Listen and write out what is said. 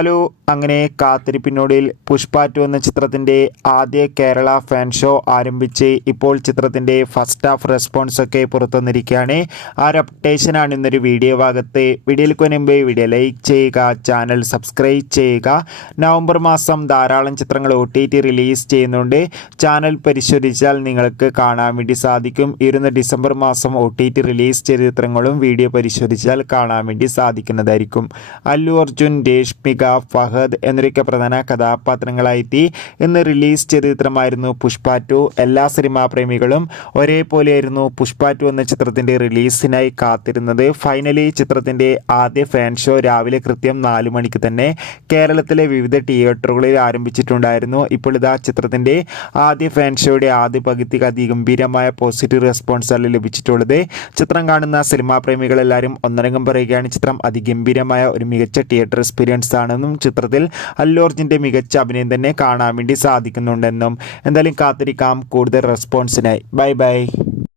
Hello, അങ്ങനെ കാത്തിരിപ്പിനൊടുവിൽ പുഷ്പ 2 എന്ന ചിത്രത്തിൻ്റെ ആദ്യ കേരള ഫാൻ ഷോ ആരംഭിച്ച് ഇപ്പോൾ ചിത്രത്തിൻ്റെ ഫസ്റ്റ് ഹാഫ് റെസ്പോൺസ് ഒക്കെ പുറത്തു വന്നിരിക്കുകയാണ്. ആ ഒരു അപ്ഡേഷനാണ് ഇന്നൊരു വീഡിയോ ഭാഗത്ത്. വീഡിയോയിലേക്ക് മുൻപ് വീഡിയോ ലൈക്ക് ചെയ്യുക, ചാനൽ സബ്സ്ക്രൈബ് ചെയ്യുക. നവംബർ മാസം ധാരാളം ചിത്രങ്ങൾ OTT റിലീസ് ചെയ്യുന്നുണ്ട്. ചാനൽ പരിശോധിച്ചാൽ നിങ്ങൾക്ക് കാണാൻ വേണ്ടി സാധിക്കും. ഇരുന്ന ഡിസംബർ മാസം OTT റിലീസ് ചെയ്ത ചിത്രങ്ങളും വീഡിയോ പരിശോധിച്ചാൽ കാണാൻ വേണ്ടി സാധിക്കുന്നതായിരിക്കും. അല്ലു അർജുൻ, രേഷ്മിക, ഫഹദ് എന്നിവരൊക്കെ പ്രധാന കഥാപാത്രങ്ങളായി ഇന്ന് റിലീസ് ചെയ്ത ചിത്രമായിരുന്നു പുഷ്പ 2. എല്ലാ സിനിമാ പ്രേമികളും ഒരേപോലെയായിരുന്നു പുഷ്പ 2 എന്ന ചിത്രത്തിൻ്റെ റിലീസിനായി കാത്തിരുന്നത്. ഫൈനലി ചിത്രത്തിൻ്റെ ആദ്യ ഫാൻ ഷോ രാവിലെ കൃത്യം 4 മണിക്ക് തന്നെ കേരളത്തിലെ വിവിധ തിയേറ്ററുകളിൽ ആരംഭിച്ചിട്ടുണ്ടായിരുന്നു. ഇപ്പോൾ ഇതാ ചിത്രത്തിൻ്റെ ആദ്യ ഫാൻ ഷോയുടെ ആദ്യ പകുതിക്ക് അതിഗംഭീരമായ പോസിറ്റീവ് റെസ്പോൺസാണ് ലഭിച്ചിട്ടുള്ളത്. ചിത്രം കാണുന്ന സിനിമാ പ്രേമികളെല്ലാവരും ഒന്നടങ്കം പറയുകയാണ് ചിത്രം അതിഗംഭീരമായ ഒരു മികച്ച തിയേറ്റർ എക്സ്പീരിയൻസ് ആണെന്നും ചിത്രത്തിൽ അല്ലു അർജുൻ്റെ മികച്ച അഭിനയം തന്നെ കാണാൻ വേണ്ടി സാധിക്കുന്നുണ്ടെന്നും. എന്തായാലും കാത്തിരിക്കാം കൂടുതൽ റെസ്പോൺസിനായി. Bye bye.